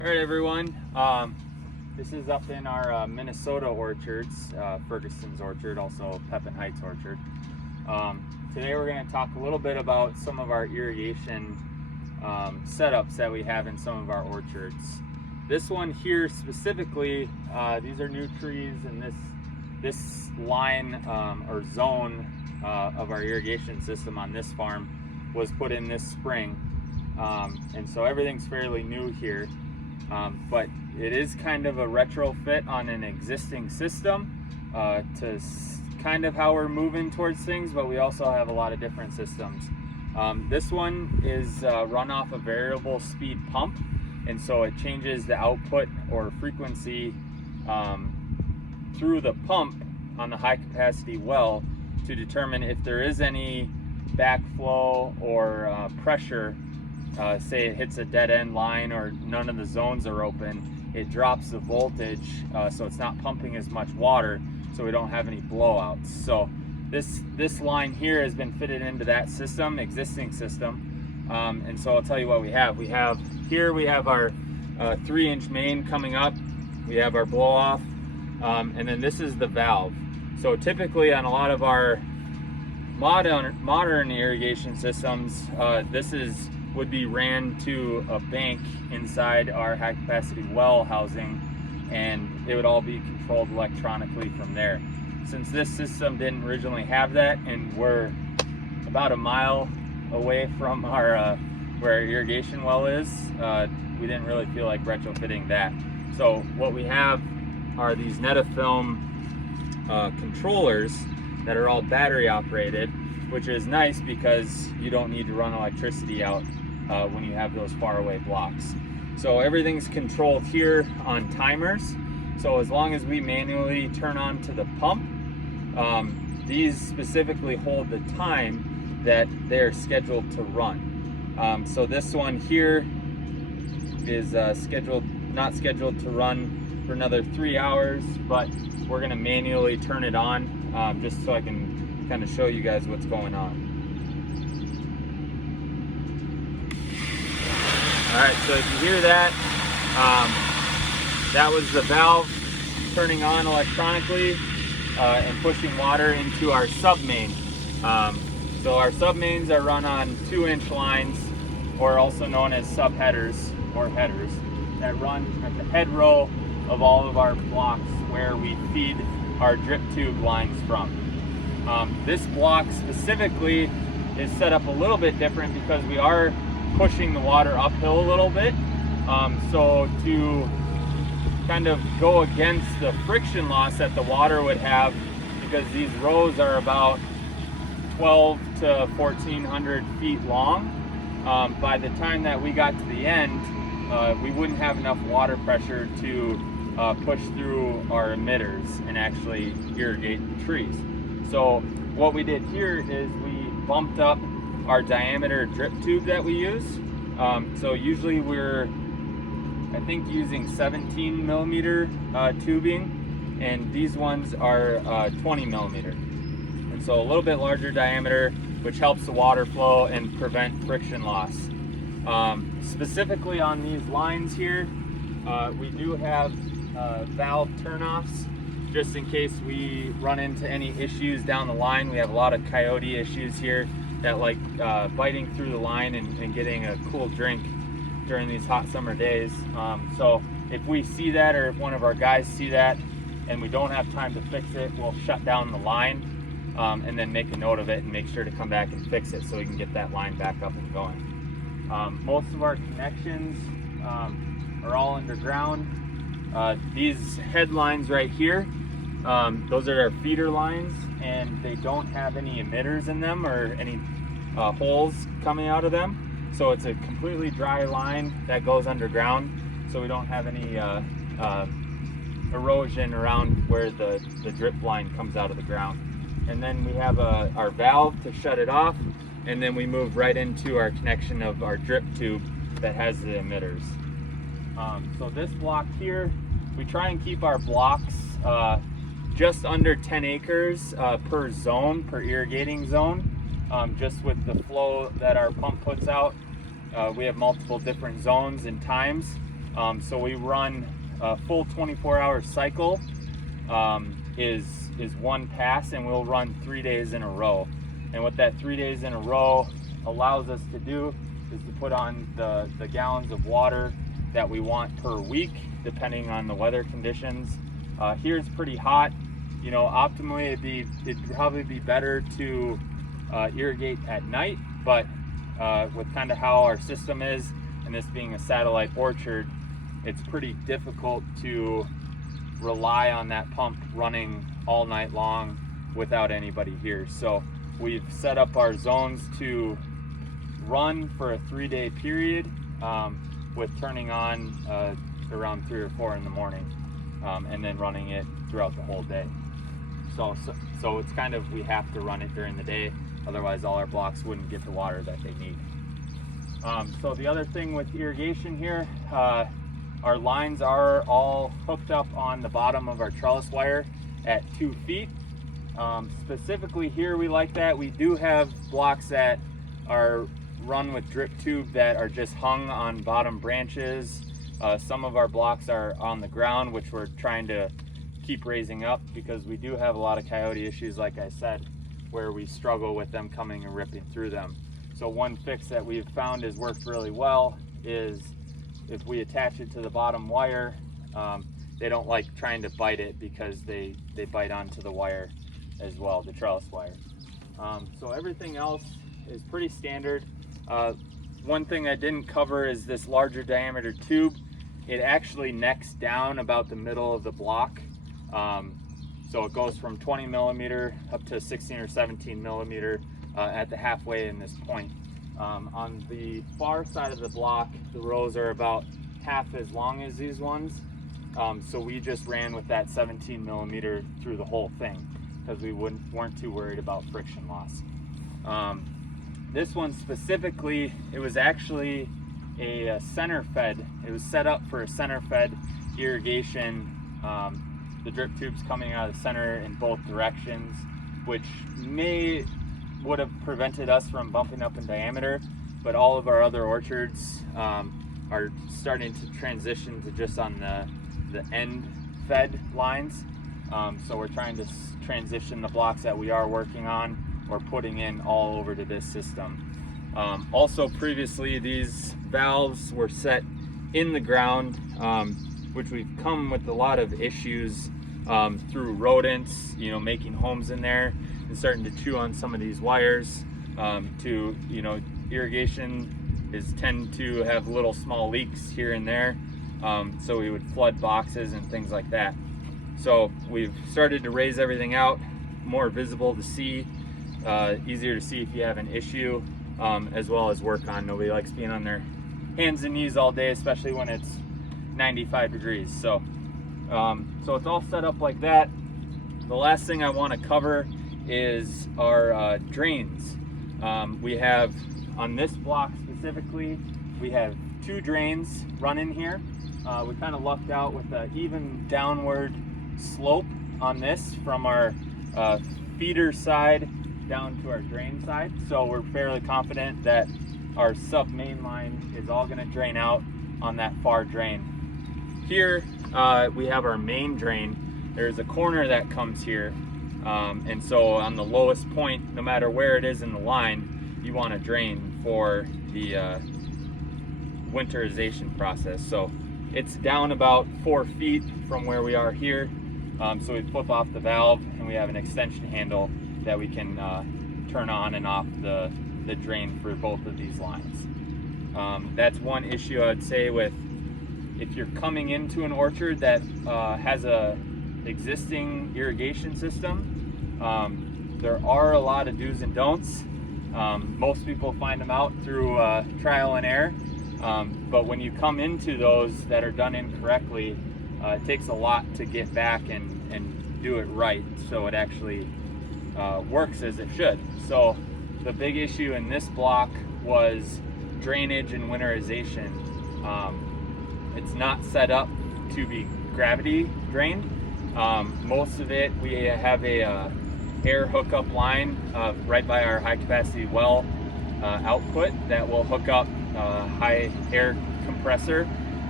All right, everyone. This is up in our Minnesota orchards, Ferguson's orchard, also Pepin Heights orchard. Today we're going to talk a little bit about some of our irrigation setups that we have in some of our orchards. This one here specifically, these are new trees, and this line or zone of our irrigation system on this farm was put in this spring, and so everything's fairly new here. But it is kind of a retrofit on an existing system to kind of how we're moving towards things, but we also have a lot of different systems. This one is run off a variable speed pump, and so it changes the output or frequency through the pump on the high capacity well to determine if there is any backflow or pressure. Say it hits a dead end line or none of the zones are open, it drops the voltage, so it's not pumping as much water, so we don't have any blowouts. So this line here has been fitted into that system, existing system, and so I'll tell you what we have. We have our 3-inch main coming up, we have our blow off, and then this is the valve. So typically on a lot of our modern irrigation systems, this would be ran to a bank inside our high capacity well housing, and it would all be controlled electronically from there. Since this system didn't originally have that, and we're about a mile away from our where our irrigation well is, we didn't really feel like retrofitting that. So what we have are these Netafilm controllers that are all battery operated, which is nice because you don't need to run electricity out when you have those far away blocks. So everything's controlled here on timers. So as long as we manually turn on to the pump, these specifically hold the time that they're scheduled to run. So this one here is not scheduled to run for another 3 hours, but we're gonna manually turn it on just so I can kind of show you guys what's going on. All right, so if you hear that, that was the valve turning on electronically and pushing water into our sub-main. So our sub-mains are run on 2-inch lines, or also known as sub-headers or headers, that run at the head row of all of our blocks where we feed our drip tube lines from. This block specifically is set up a little bit different because we are pushing the water uphill a little bit. So to kind of go against the friction loss that the water would have, because these rows are about 12 to 1400 feet long, by the time that we got to the end, we wouldn't have enough water pressure to push through our emitters and actually irrigate the trees. So what we did here is we bumped up our diameter drip tube that we use. So usually we're, I think, using 17 millimeter tubing, and these ones are 20 millimeter. And so a little bit larger diameter, which helps the water flow and prevent friction loss. Specifically on these lines here, we do have valve turnoffs, just in case we run into any issues down the line. We have a lot of coyote issues here that like biting through the line and getting a cool drink during these hot summer days. So if we see that, or if one of our guys see that and we don't have time to fix it, we'll shut down the line and then make a note of it and make sure to come back and fix it so we can get that line back up and going. Most of our connections are all underground. These headlines right here, those are our feeder lines, and they don't have any emitters in them or any holes coming out of them. So it's a completely dry line that goes underground, so we don't have any erosion around where the drip line comes out of the ground. And then we have our valve to shut it off, and then we move right into our connection of our drip tube that has the emitters. So this block here, we try and keep our blocks just under 10 acres per zone, per irrigating zone, just with the flow that our pump puts out. We have multiple different zones and times, So we run a full 24-hour cycle is one pass, and we'll run 3 days in a row. And what that 3 days in a row allows us to do is to put on the gallons of water that we want per week, depending on the weather conditions. Here it's pretty hot. You know, optimally it'd probably be better to irrigate at night, but with kind of how our system is, and this being a satellite orchard, it's pretty difficult to rely on that pump running all night long without anybody here. So we've set up our zones to run for a 3-day period, with turning on around 3 or 4 in the morning, and then running it throughout the whole day. So it's kind of, we have to run it during the day, otherwise all our blocks wouldn't get the water that they need. So the other thing with irrigation here, our lines are all hooked up on the bottom of our trellis wire at 2 feet. Specifically here we like that. We do have blocks that are run with drip tube that are just hung on bottom branches. Some of our blocks are on the ground, which we're trying to keep raising up because we do have a lot of coyote issues, like I said, where we struggle with them coming and ripping through them. So one fix that we've found has worked really well is if we attach it to the bottom wire, they don't like trying to bite it because they bite onto the wire as well, the trellis wire. So everything else is pretty standard. One thing I didn't cover is this larger diameter tube. It actually necks down about the middle of the block. So it goes from 20 millimeter up to 16 or 17 millimeter at the halfway in this point. On the far side of the block, the rows are about half as long as these ones. So we just ran with that 17 millimeter through the whole thing because we weren't too worried about friction loss. This one specifically, it was actually a center fed. It was set up for a center fed irrigation. The drip tubes coming out of the center in both directions, which would have prevented us from bumping up in diameter, but all of our other orchards are starting to transition to just on the end fed lines. So we're trying to transition the blocks that we are working on or putting in all over to this system. Also previously, these valves were set in the ground, which we've come with a lot of issues through rodents, you know, making homes in there and starting to chew on some of these wires. Irrigation tend to have little small leaks here and there, so we would flood boxes and things like that. So we've started to raise everything out, more visible to see, easier to see if you have an issue, as well as work on. Nobody likes being on their hands and knees all day, especially when it's 95 degrees. So it's all set up like that. The last thing I want to cover is our drains. We have, on this block specifically, we have 2 drains running here. We kind of lucked out with an even downward slope on this from our feeder side down to our drain side. So we're fairly confident that our sub main line is all going to drain out on that far drain. Here we have our main drain. There's a corner that comes here, and so on the lowest point, no matter where it is in the line, you want to drain for the winterization process. So it's down about 4 feet from where we are here. So we flip off the valve and we have an extension handle that we can turn on and off the drain for both of these lines. That's one issue I would say with, if you're coming into an orchard that has a existing irrigation system, there are a lot of do's and don'ts. Most people find them out through trial and error, but when you come into those that are done incorrectly, it takes a lot to get back and do it right so it actually works as it should. So the big issue in this block was drainage and winterization. It's not set up to be gravity drained. Most of it, we have a air hookup line right by our high capacity well output that will hook up a high air compressor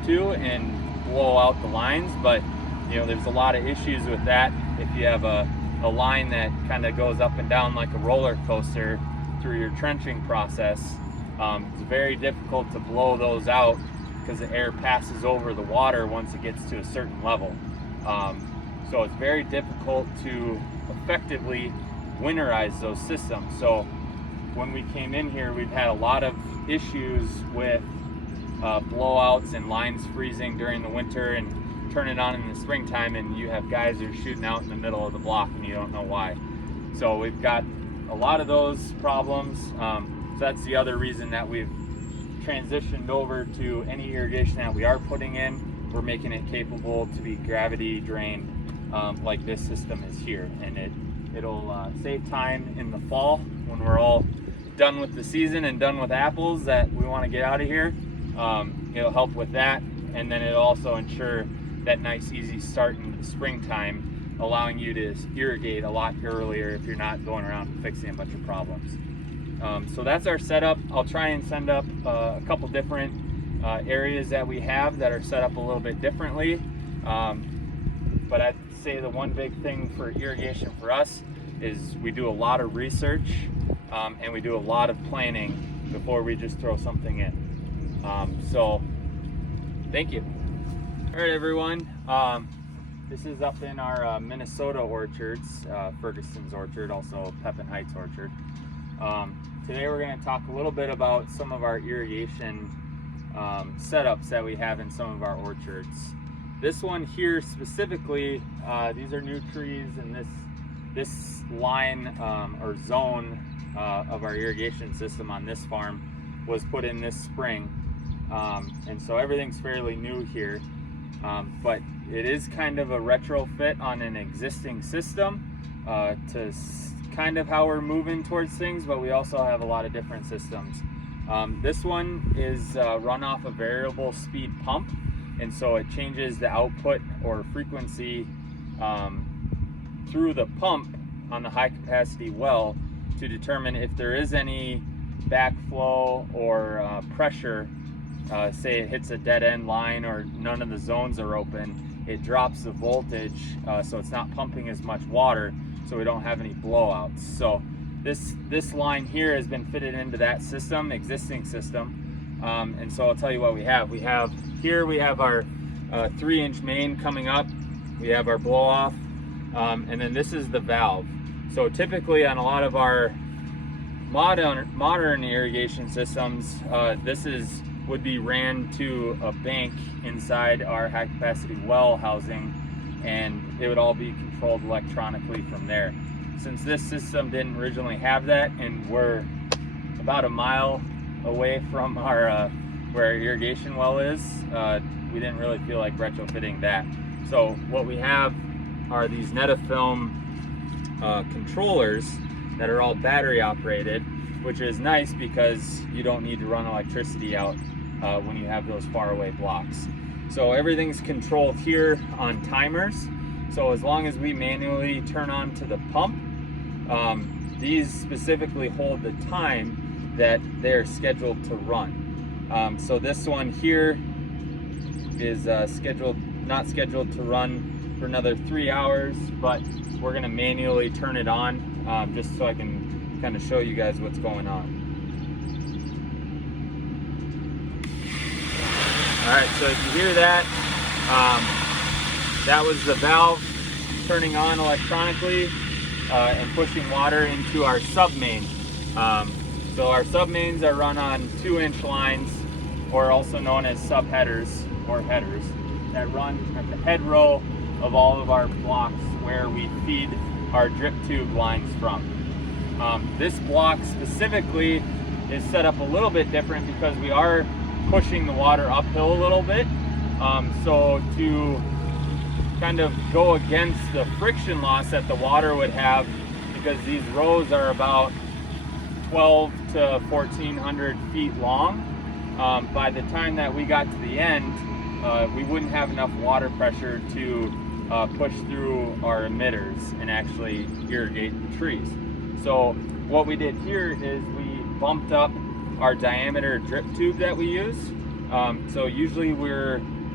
to and blow out the lines, but you know, there's a lot of issues with that. If you have a line that kind of goes up and down like a roller coaster through your trenching process, it's very difficult to blow those out because the air passes over the water once it gets to a certain level. So it's very difficult to effectively winterize those systems. So when we came in here, we've had a lot of issues with blowouts and lines freezing during the winter and turn it on in the springtime, and you have guys that are shooting out in the middle of the block and you don't know why. So we've got a lot of those problems. So that's the other reason that we've transitioned over to any irrigation that we are putting in. We're making it capable to be gravity drained like this system is here, and it'll save time in the fall when we're all done with the season and done with apples that we want to get out of here. It'll help with that, and then it'll also ensure that nice easy start in the springtime, allowing you to irrigate a lot earlier if you're not going around and fixing a bunch of problems. So that's our setup. I'll try and send up a couple different areas that we have that are set up a little bit differently. But I'd say the one big thing for irrigation for us is we do a lot of research and we do a lot of planning before we just throw something in. So thank you. All right, everyone. This is up in our Minnesota orchards, Ferguson's orchard, also Pepin Heights orchard. Today we're going to talk a little bit about some of our irrigation setups that we have in some of our orchards. This one here specifically, these are new trees, and this line or zone of our irrigation system on this farm was put in this spring, and so everything's fairly new here. But it is kind of a retrofit on an existing system to kind of how we're moving towards things, but we also have a lot of different systems. This one is run off a variable speed pump, and so it changes the output or frequency through the pump on the high capacity well to determine if there is any backflow or pressure. Say it hits a dead end line or none of the zones are open, it drops the voltage, so it's not pumping as much water, so we don't have any blowouts. So this line here has been fitted into that system, existing system, and so I'll tell you what we have. We have our 3-inch main coming up, we have our blow off, and then this is the valve. So typically on a lot of our modern irrigation systems, this would be ran to a bank inside our high capacity well housing, and it would all be controlled electronically from there. Since this system didn't originally have that, and we're about a mile away from our where our irrigation well is, we didn't really feel like retrofitting that. So what we have are these Netafilm controllers that are all battery operated, which is nice because you don't need to run electricity out when you have those far away blocks. So everything's controlled here on timers. So as long as we manually turn on to the pump, these specifically hold the time that they're scheduled to run. So this one here is not scheduled to run for another 3 hours, but we're gonna manually turn it on just so I can kind of show you guys what's going on. All right, so if you hear that, that was the valve turning on electronically and pushing water into our sub-main. So our sub-mains are run on 2-inch lines, or also known as sub-headers or headers, that run at the head row of all of our blocks where we feed our drip tube lines from. This block specifically is set up a little bit different because we are pushing the water uphill a little bit. So to kind of go against the friction loss that the water would have, because these rows are about 12 to 1400 feet long, by the time that we got to the end, we wouldn't have enough water pressure to push through our emitters and actually irrigate the trees. So what we did here is we bumped up our diameter drip tube that we use. So usually we're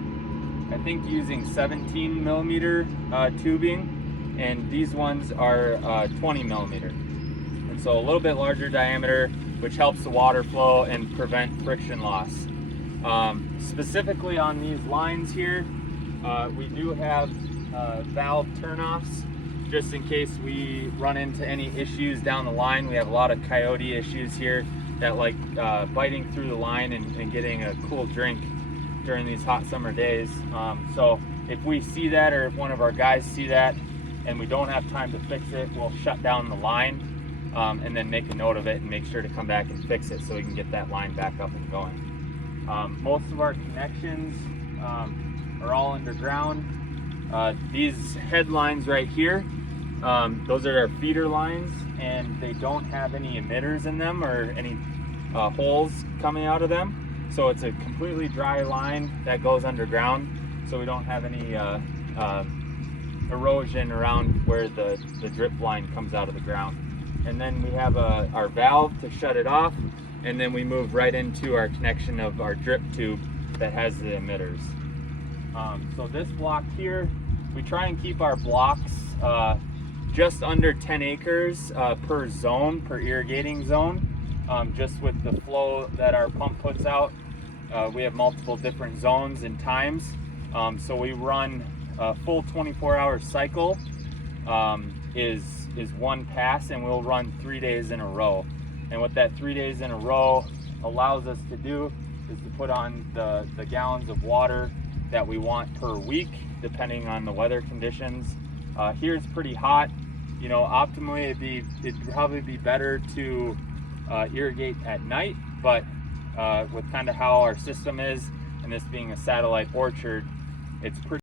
I think using 17 millimeter tubing, and these ones are 20 millimeter. And so a little bit larger diameter, which helps the water flow and prevent friction loss. Specifically on these lines here, we do have valve turnoffs just in case we run into any issues down the line. We have a lot of coyote issues here that like biting through the line and getting a cool drink during these hot summer days. So if we see that, or if one of our guys see that and we don't have time to fix it, we'll shut down the line and then make a note of it and make sure to come back and fix it so we can get that line back up and going. Most of our connections are all underground. These headlines right here, those are our feeder lines, and they don't have any emitters in them or any holes coming out of them. So it's a completely dry line that goes underground, so we don't have any erosion around where the drip line comes out of the ground. And then we have our valve to shut it off, and then we move right into our connection of our drip tube that has the emitters. So this block here, we try and keep our blocks just under 10 acres per zone, per irrigating zone, just with the flow that our pump puts out. We have multiple different zones and times, so we run a full 24-hour cycle is one pass, and we'll run 3 days in a row. And what that 3 days in a row allows us to do is to put on the gallons of water that we want per week, depending on the weather conditions. Here it's pretty hot. You know, optimally it'd probably be better to irrigate at night, but with kind of how our system is, and this being a satellite orchard, it's pretty